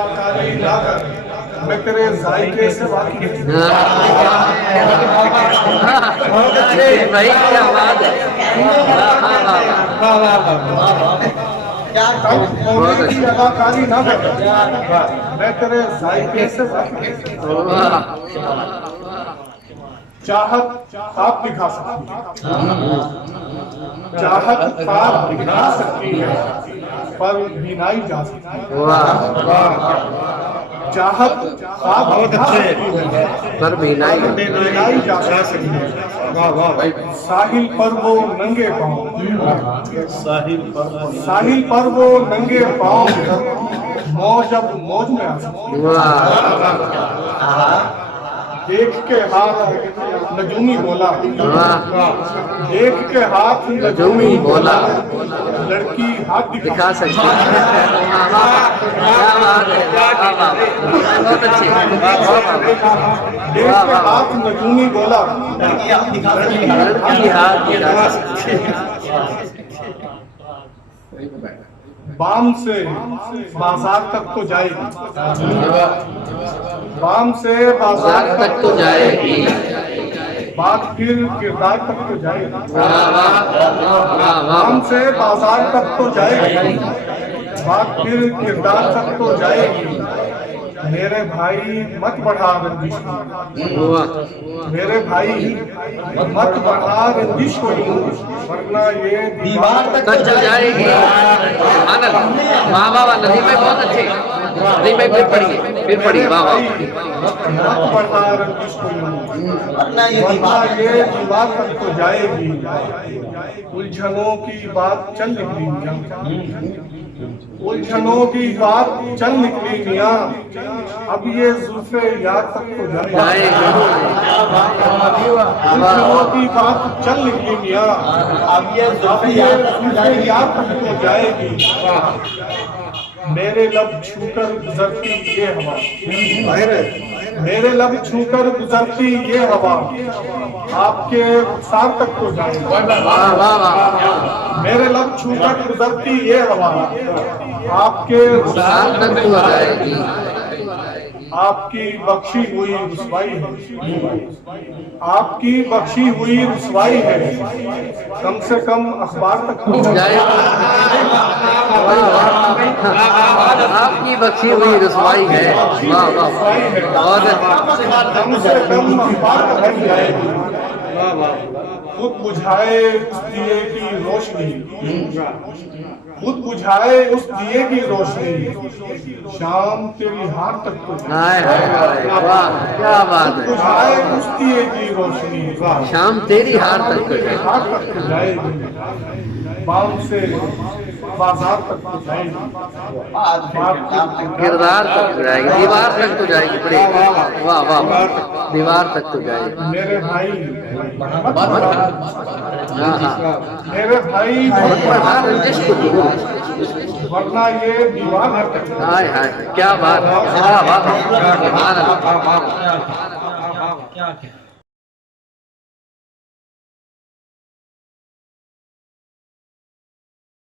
अदाकारी ना कर, मैं तेरे जायके से वाकिफ हूं। बहुत अच्छे भाई, क्या बात है। बहुत अच्छी अदाकारी ना कर, मैं तेरे जायके से वाकिफ हूं। चाहत ख्वाब दिखा सकती है, चाहत ख्वाब दिखा सकती है, पर बीनाई जा सकती है। चाहत ख्वाब दिखा सकती है, पर बीनाई जा सकती है। साहिल पर वो नंगे पाँव, साहिल पर वो नंगे पाँव, मौज अब मौज में आ सकती है। देख के हाथ नजूमी बोला, देख के हाथ नजूमी बोला, लड़की हाथ दिखा सकती है। बहुत अच्छी, देख के हाथ नजूमी बोला, लड़की हाथ दिखा सकती है। बाम से बाजार तक तो जाएगी, बाम से बाजार तक तो जाएगी, बात फिर किरदार तक तो जाएगी। बाम से बाजार तक तो जाएगी, बात फिर किरदार तक तो जाएगी। मेरे भाई मत बढ़ा रंजिश को, मेरे भाई मत बढ़ा रंजिश को, वरना ये दीवार तक चल जाएगी। आनंद, वाह वाह वाह, नदीम भाई बहुत अच्छे। नदीम भाई फिर पढ़िए, फिर पढ़िए, वाह वाह। मत बढ़ा रंजिश को, वरना ये दीवार तक तो जाएगी। उलझनों की बात चल निकली, उलझनों की बात चल निकली मियां, अब ये जुल्फे याद तक तो जाएगी। उलझनों की बात चल निकली मियां, अब ये जुल्फे याद तक तो जाएगी। मेरे लब छूकर गुजरती ये हवा, मेरे लब छूकर गुजरती ये हवा, आपके सार तक तो जाएगी। मेरे लब छूकर गुजरती ये हवा, आपके सार तक तो जाएगी। आपकी बख्शी हुई रुसवाई है, आपकी बख्शी हुई रुसवाई है, कम से कम अखबार तक तो जाएगी। आपकी बख्शी हुई रुसवाई है, वाह वाह, और कम से कम अखबार तक जाएगी। खुद बुझाए उस दिए की रोशनी, खुद बुझाए उस दिए की रोशनी, शाम तेरी हार तक तो वाह, क्या बात है। बुझाए उस दिए की रोशनी, शाम तेरी हार तक तो जाएगी। बाम से बाजार तक तो जाएगी, किरदार तक तो जाएगी, दीवार तक तो जाएगी। बड़े वाह वाह, दीवार तक तो जाएगी। मेरे भाई हाँ हाँ, मेरे भाई वरना ये दीवार तक। हाय हाय, क्या बात है, वाह वाह। क्या